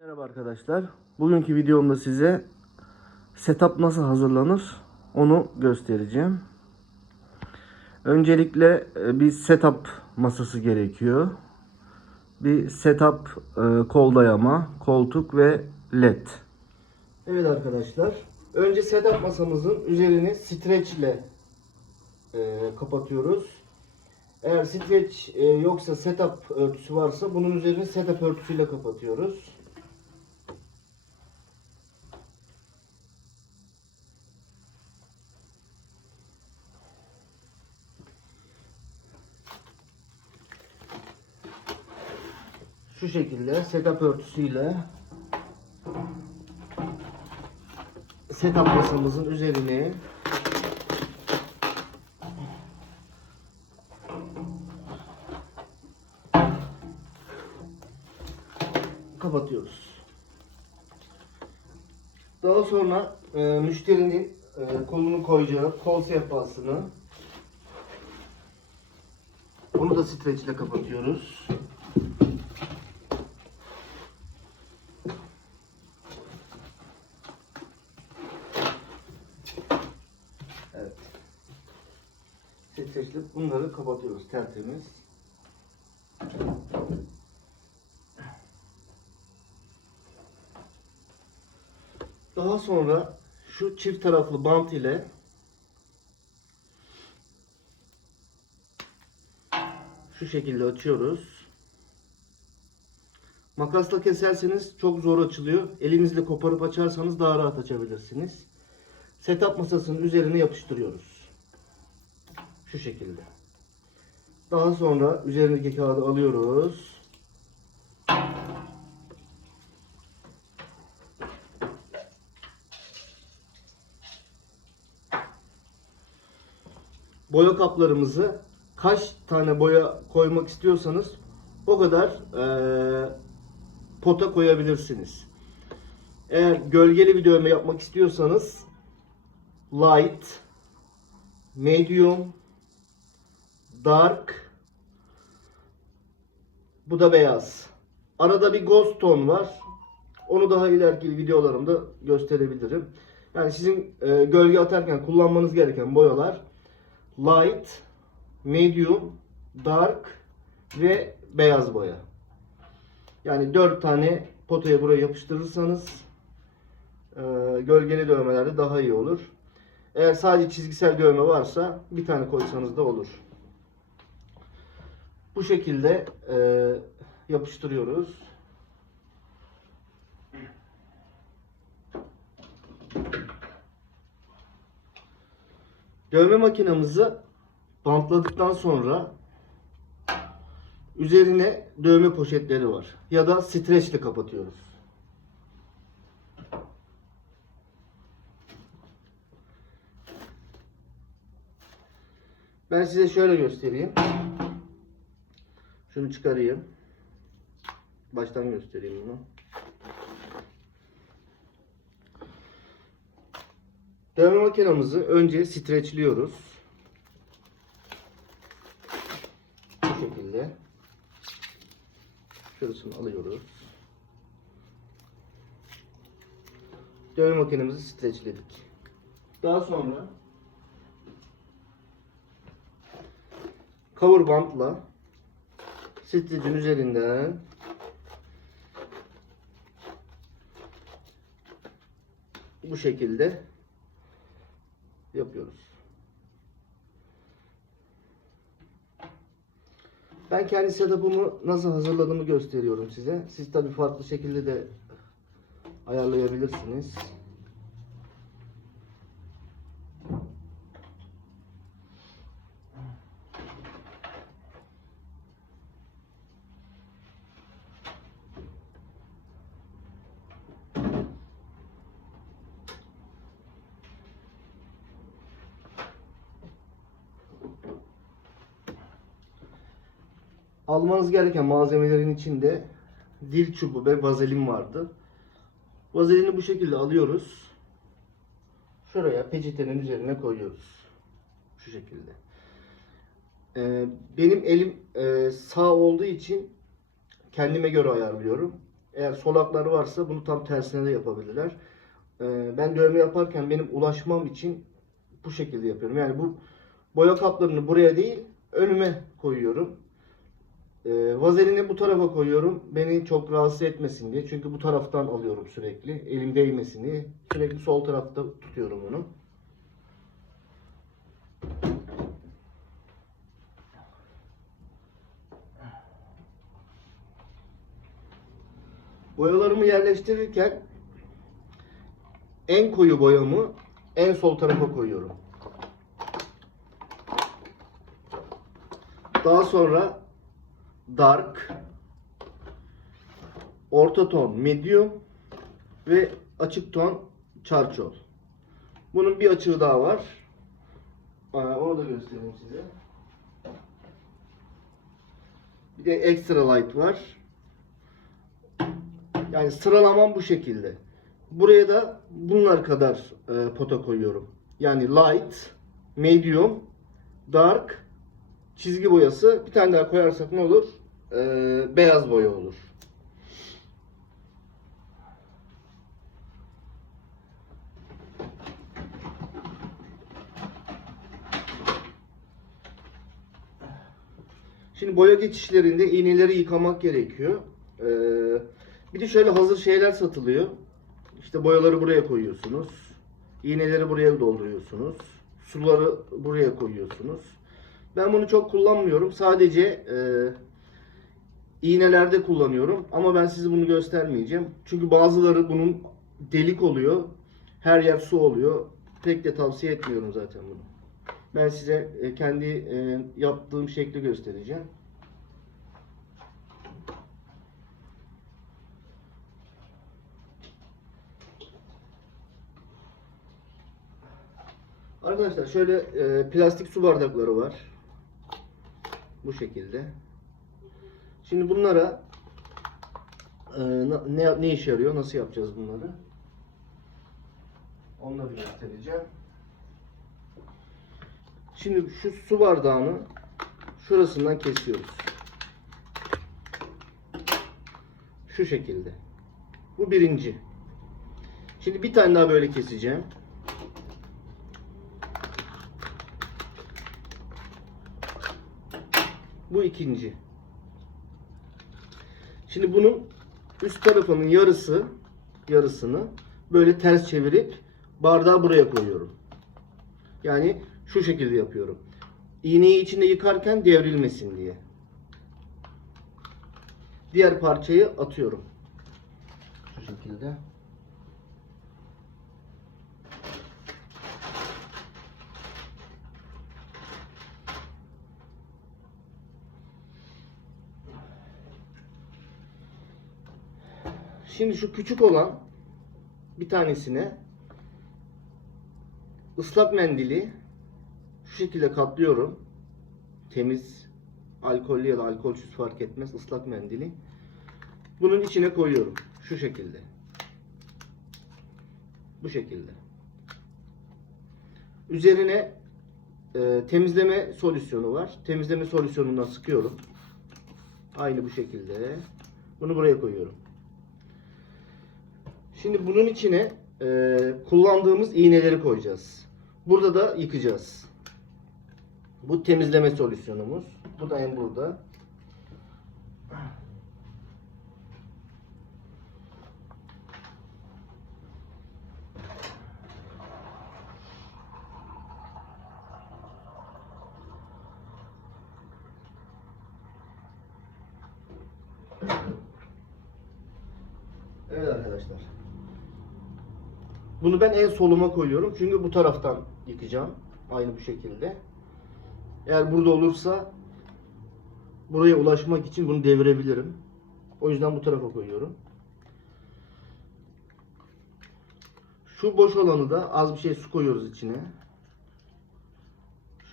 Merhaba arkadaşlar. Bugünkü videomda size setup nasıl hazırlanır onu göstereceğim. Öncelikle e, bir setup masası gerekiyor. Bir setup e, kol dayama, koltuk ve led. Evet arkadaşlar. Önce setup masamızın üzerini streç ile e, kapatıyoruz. Eğer streç yoksa setup örtüsü varsa bunun üzerini setup örtüsüyle kapatıyoruz. Şu şekilde setup örtüsüyle setup masamızın üzerine kapatıyoruz. Daha sonra e, müşterinin e, kolunu koyacağı kol sehpasını onu da streç ile kapatıyoruz. Evet. Streçle bunları kapatıyoruz tertemiz. Daha sonra şu çift taraflı bant ile şu şekilde açıyoruz. Makasla keserseniz çok zor açılıyor. Elinizle koparıp açarsanız daha rahat açabilirsiniz. Setup masasının üzerine yapıştırıyoruz. Şu şekilde. Daha sonra üzerindeki kağıdı alıyoruz. boya kaplarımızı kaç tane boya koymak istiyorsanız o kadar eee, pota koyabilirsiniz. Eğer gölgeli bir dövme yapmak istiyorsanız light, medium, dark, bu da beyaz. Arada bir ghost ton var. Onu daha ileriki videolarımda gösterebilirim. Yani sizin e, gölge atarken kullanmanız gereken boyalar light, medium, dark ve beyaz boya. Yani 4 tane potaya buraya yapıştırırsanız e, gölgeli dövmelerde daha iyi olur. Eğer sadece çizgisel dövme varsa bir tane koysanız da olur. Bu şekilde e, yapıştırıyoruz. Dövme makinamızı bantladıktan sonra üzerine dövme poşetleri var. Ya da streçle kapatıyoruz. Ben size şöyle göstereyim. Şunu çıkarayım. Baştan göstereyim bunu. Dövme makinamızı önce streçliyoruz. Bu şekilde. Şurasını alıyoruz. Dövme makinemizi streçledik. Daha sonra cover bantla streçin üzerinden bu şekilde yapıyoruz. Ben kendi setup'ımı nasıl hazırladığımı gösteriyorum size. Siz tabi farklı şekilde de ayarlayabilirsiniz. Almanız gereken malzemelerin içinde dil çubuğu ve vazelin vardı. Vazelini bu şekilde alıyoruz. Şuraya peçetenin üzerine koyuyoruz. Şu şekilde. Ee, benim elim e, sağ olduğu için kendime göre ayarlıyorum. Eğer solakları varsa bunu tam tersine de yapabilirler. Ee, ben dövme yaparken benim ulaşmam için bu şekilde yapıyorum. Yani bu boya kaplarını buraya değil önüme koyuyorum. Ee, vazelini bu tarafa koyuyorum. Beni çok rahatsız etmesin diye. Çünkü bu taraftan alıyorum sürekli. Elim değmesin diye. Sürekli sol tarafta tutuyorum bunu. Boyalarımı yerleştirirken en koyu boyamı en sol tarafa koyuyorum. Daha sonra dark, orta ton medium ve açık ton charcoal. Bunun bir açığı daha var. Aa, Onu da göstereyim size. Bir de extra light var. Yani sıralamam bu şekilde. Buraya da bunlar kadar e, pota koyuyorum. Yani light, medium, dark, çizgi boyası. Bir tane daha koyarsak ne olur? E, beyaz boya olur. Şimdi boya geçişlerinde iğneleri yıkamak gerekiyor. Ee, bir de şöyle hazır şeyler satılıyor. İşte boyaları buraya koyuyorsunuz. İğneleri buraya dolduruyorsunuz. Suları buraya koyuyorsunuz. Ben bunu çok kullanmıyorum. Sadece e, iğnelerde kullanıyorum. Ama ben size bunu göstermeyeceğim. Çünkü bazıları bunun delik oluyor. Her yer su oluyor. Pek de tavsiye etmiyorum zaten bunu. Ben size e, kendi e, yaptığım şekli göstereceğim. Arkadaşlar şöyle e, plastik su bardakları var. Bu şekilde. Şimdi bunlara e, ne, ne işe yarıyor? Nasıl yapacağız bunları? Onları göstereceğim. Şimdi şu su bardağını şurasından kesiyoruz. Şu şekilde. Bu birinci. Şimdi bir tane daha böyle keseceğim. Bu ikinci. Şimdi bunun üst tarafının yarısı yarısını böyle ters çevirip bardağı buraya koyuyorum. Yani şu şekilde yapıyorum. İğneyi içinde yıkarken devrilmesin diye. Diğer parçayı atıyorum. Şu şekilde. Şimdi şu küçük olan bir tanesine ıslak mendili şu şekilde katlıyorum. Temiz, alkollü ya da alkolsüz fark etmez ıslak mendili. Bunun içine koyuyorum. Şu şekilde. Bu şekilde. Üzerine e, temizleme solüsyonu var. Temizleme solüsyonundan sıkıyorum. Aynı bu şekilde. Bunu buraya koyuyorum. Şimdi bunun içine e, kullandığımız iğneleri koyacağız. Burada da yıkacağız. Bu temizleme solüsyonumuz. Bu da en burada. Evet arkadaşlar. Bunu ben en soluma koyuyorum. Çünkü bu taraftan yıkacağım. Aynı bu şekilde. Eğer burada olursa buraya ulaşmak için bunu devirebilirim. O yüzden bu tarafa koyuyorum. Şu boş olanı da az bir şey su koyuyoruz içine.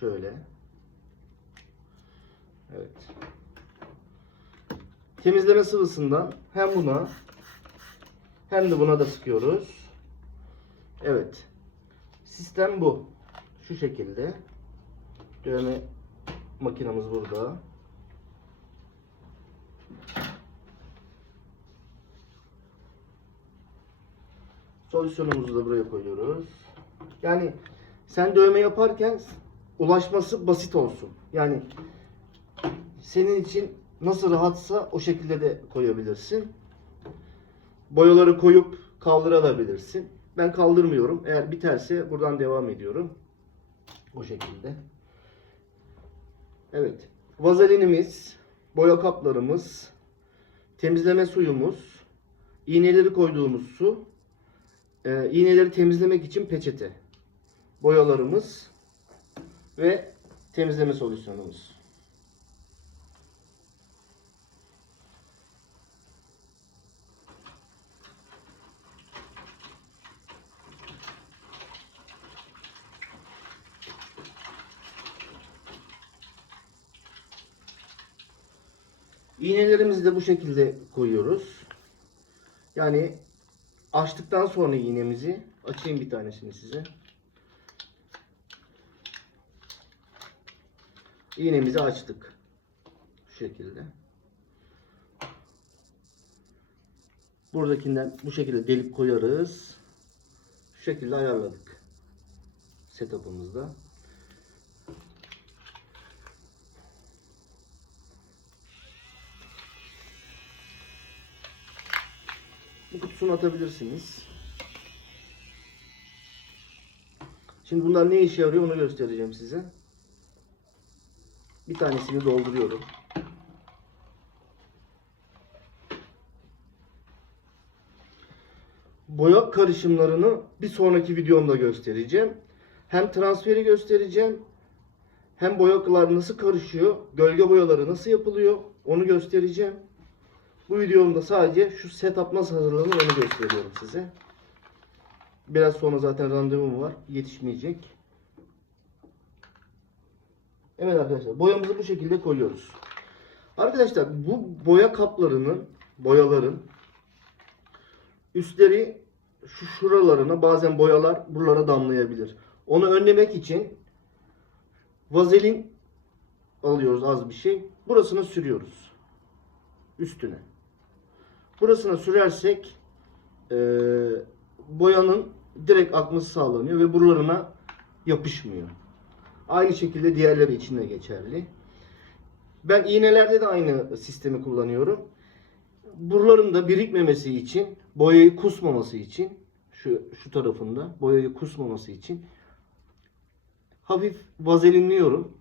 Şöyle. Evet. Temizleme sıvısından hem buna hem de buna da sıkıyoruz. Evet. Sistem bu. Şu şekilde. Dövme makinamız burada. Solüsyonumuzu da buraya koyuyoruz. Yani sen dövme yaparken ulaşması basit olsun. Yani senin için nasıl rahatsa o şekilde de koyabilirsin. Boyaları koyup kaldırabilirsin. Ben kaldırmıyorum. Eğer biterse buradan devam ediyorum. O şekilde. Evet. Vazelinimiz, boya kaplarımız, temizleme suyumuz, iğneleri koyduğumuz su, e, iğneleri temizlemek için peçete, boyalarımız ve temizleme solüsyonumuz. İğnelerimizi de bu şekilde koyuyoruz. Yani açtıktan sonra iğnemizi açayım bir tanesini size. İğnemizi açtık. Şu şekilde. Buradakinden bu şekilde delip koyarız. Şu şekilde ayarladık. Setup'ımızda. Bu kutusunu atabilirsiniz. Şimdi bunlar ne işe yarıyor onu göstereceğim size. Bir tanesini dolduruyorum. Boya karışımlarını bir sonraki videomda göstereceğim. Hem transferi göstereceğim. Hem boyalar nasıl karışıyor, gölge boyaları nasıl yapılıyor onu göstereceğim. Bu videomda sadece şu setup nasıl hazırlanır onu gösteriyorum size. Biraz sonra zaten randevum var. Yetişmeyecek. Evet arkadaşlar boyamızı bu şekilde koyuyoruz. Arkadaşlar bu boya kaplarının boyaların üstleri şu şuralarına bazen boyalar buralara damlayabilir. Onu önlemek için vazelin alıyoruz az bir şey. Burasını sürüyoruz. Üstüne. Burasına sürersek e, boyanın direkt akması sağlanıyor ve buralarına yapışmıyor. Aynı şekilde diğerleri için de geçerli. Ben iğnelerde de aynı sistemi kullanıyorum. Buralarında birikmemesi için, boyayı kusmaması için, şu şu tarafında boyayı kusmaması için hafif vazelinliyorum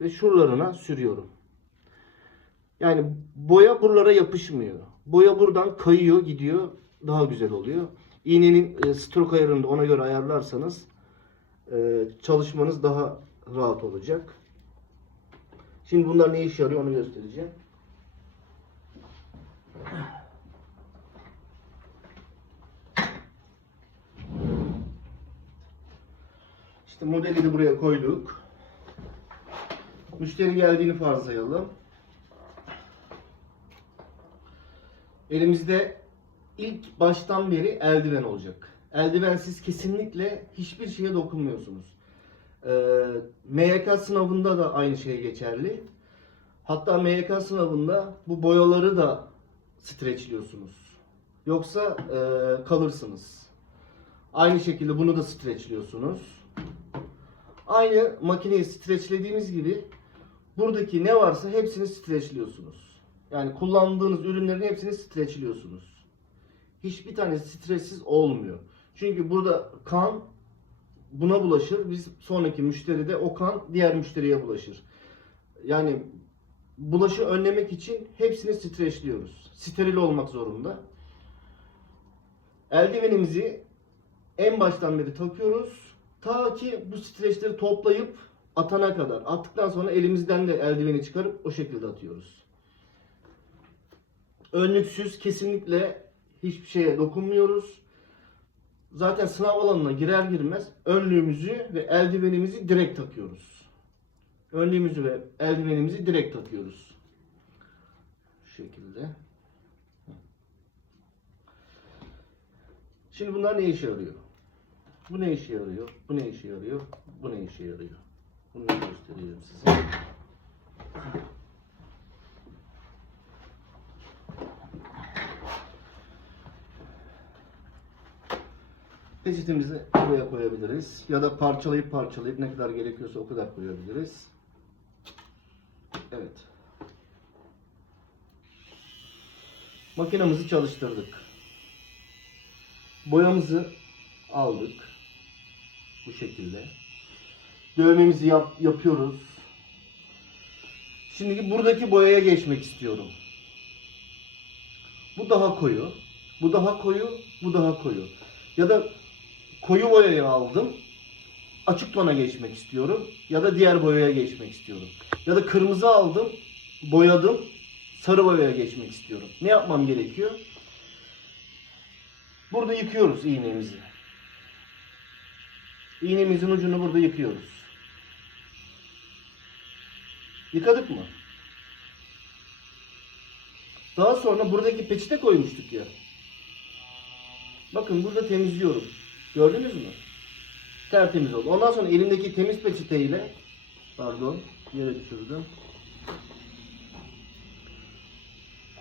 ve şuralarına sürüyorum. Yani boya buralara yapışmıyor. Boya buradan kayıyor, gidiyor. Daha güzel oluyor. İğnenin e, stroke ayarını da ona göre ayarlarsanız e, çalışmanız daha rahat olacak. Şimdi bunlar ne işe yarıyor onu göstereceğim. İşte modeli de buraya koyduk. Müşteri geldiğini farzayalım. Elimizde ilk baştan beri eldiven olacak. Eldivensiz kesinlikle hiçbir şeye dokunmuyorsunuz. Ee, MYK sınavında da aynı şey geçerli. Hatta MYK sınavında bu boyaları da streçliyorsunuz. Yoksa e, kalırsınız. Aynı şekilde bunu da streçliyorsunuz. Aynı makineyi streçlediğimiz gibi buradaki ne varsa hepsini streçliyorsunuz. Yani kullandığınız ürünlerin hepsini streçliyorsunuz. Hiçbir tanesi stressiz olmuyor. Çünkü burada kan buna bulaşır. Biz sonraki müşteride o kan diğer müşteriye bulaşır. Yani bulaşı önlemek için hepsini streçliyoruz. Steril olmak zorunda. Eldivenimizi en baştan beri takıyoruz. Ta ki bu streçleri toplayıp atana kadar. Attıktan sonra elimizden de eldiveni çıkarıp o şekilde atıyoruz. Önlüksüz kesinlikle hiçbir şeye dokunmuyoruz. Zaten sınav alanına girer girmez önlüğümüzü ve eldivenimizi direkt takıyoruz. Önlüğümüzü ve eldivenimizi direkt takıyoruz. Şu şekilde. Şimdi bunlar ne işe yarıyor? Bu ne işe yarıyor? Bu ne işe yarıyor? Bu ne işe yarıyor? Bunu göstereceğim size. Peçetemizi buraya koyabiliriz. Ya da parçalayıp parçalayıp ne kadar gerekiyorsa o kadar koyabiliriz. Evet. Makinamızı çalıştırdık. Boyamızı aldık. Bu şekilde. Dövmemizi yap, yapıyoruz. Şimdi buradaki boyaya geçmek istiyorum. Bu daha koyu. Bu daha koyu. Bu daha koyu. Ya da koyu boyayı aldım. Açık tona geçmek istiyorum. Ya da diğer boyaya geçmek istiyorum. Ya da kırmızı aldım. Boyadım. Sarı boyaya geçmek istiyorum. Ne yapmam gerekiyor? Burada yıkıyoruz iğnemizi. İğnemizin ucunu burada yıkıyoruz. Yıkadık mı? Daha sonra buradaki peçete koymuştuk ya. Bakın burada temizliyorum. Gördünüz mü? Tertemiz oldu. Ondan sonra elimdeki temiz peçeteyle pardon yere düşürdüm.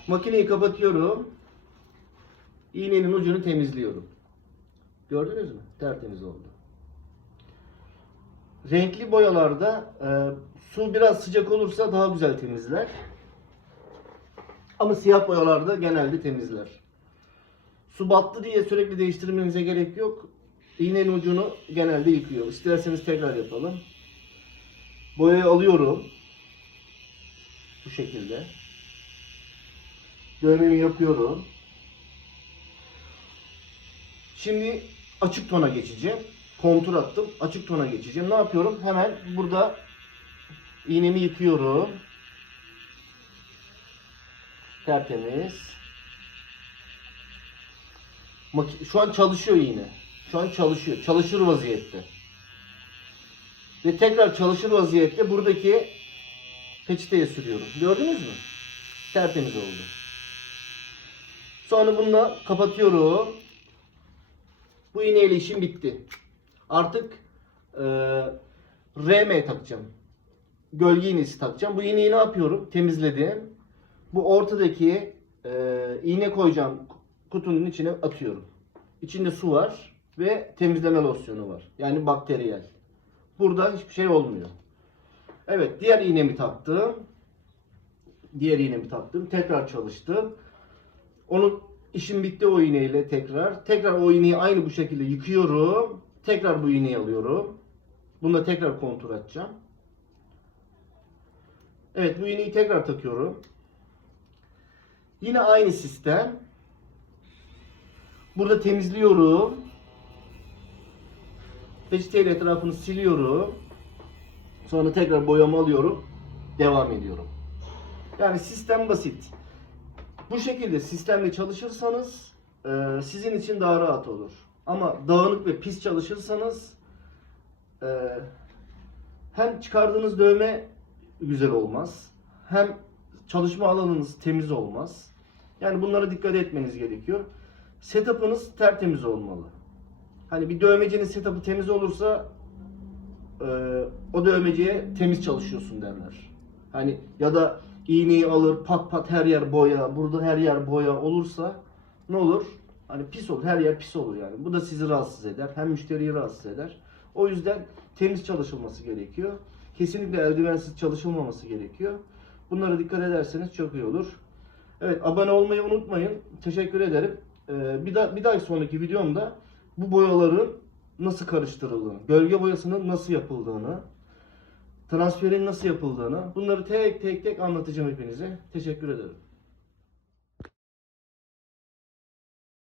Makineyi kapatıyorum. İğnenin ucunu temizliyorum. Gördünüz mü? Tertemiz oldu. Renkli boyalarda e, su biraz sıcak olursa daha güzel temizler. Ama siyah boyalarda genelde temizler. Su battı diye sürekli değiştirmenize gerek yok. İğnenin ucunu genelde yıkıyor. İsterseniz tekrar yapalım. Boyayı alıyorum. Bu şekilde. Dövmemi yapıyorum. Şimdi açık tona geçeceğim. Kontur attım. Açık tona geçeceğim. Ne yapıyorum? Hemen burada iğnemi yıkıyorum. Tertemiz. Şu an çalışıyor iğne. Şu an çalışıyor. Çalışır vaziyette. Ve tekrar çalışır vaziyette buradaki peçeteye sürüyorum. Gördünüz mü? Tertemiz oldu. Sonra bununla kapatıyorum. Bu iğneyle işim bitti. Artık e, RM takacağım. Gölge iğnesi takacağım. Bu iğneyi ne yapıyorum? Temizledim. Bu ortadaki e, iğne koyacağım kutunun içine atıyorum. İçinde su var ve temizleme losyonu var. Yani bakteriyel. Burada hiçbir şey olmuyor. Evet diğer iğnemi taktım. Diğer iğnemi taktım. Tekrar çalıştım. Onun işim bitti o iğneyle tekrar. Tekrar o iğneyi aynı bu şekilde yıkıyorum. Tekrar bu iğneyi alıyorum. Bununla tekrar kontur atacağım. Evet bu iğneyi tekrar takıyorum. Yine aynı sistem. Burada temizliyorum. Peçeteyle etrafını siliyorum. Sonra tekrar boyamı alıyorum. Devam ediyorum. Yani sistem basit. Bu şekilde sistemle çalışırsanız e, sizin için daha rahat olur. Ama dağınık ve pis çalışırsanız e, hem çıkardığınız dövme güzel olmaz. Hem çalışma alanınız temiz olmaz. Yani bunlara dikkat etmeniz gerekiyor. Setup'ınız tertemiz olmalı. Hani bir dövmecinin setup'ı temiz olursa e, o dövmeciye temiz çalışıyorsun derler. Hani ya da iğneyi alır pat pat her yer boya, burada her yer boya olursa ne olur? Hani pis olur, her yer pis olur yani. Bu da sizi rahatsız eder, hem müşteriyi rahatsız eder. O yüzden temiz çalışılması gerekiyor. Kesinlikle eldivensiz çalışılmaması gerekiyor. Bunlara dikkat ederseniz çok iyi olur. Evet, abone olmayı unutmayın. Teşekkür ederim. Ee, bir daha bir daha sonraki videomda bu boyaların nasıl karıştırıldığını, gölge boyasının nasıl yapıldığını, transferin nasıl yapıldığını bunları tek tek tek anlatacağım hepinize. Teşekkür ederim.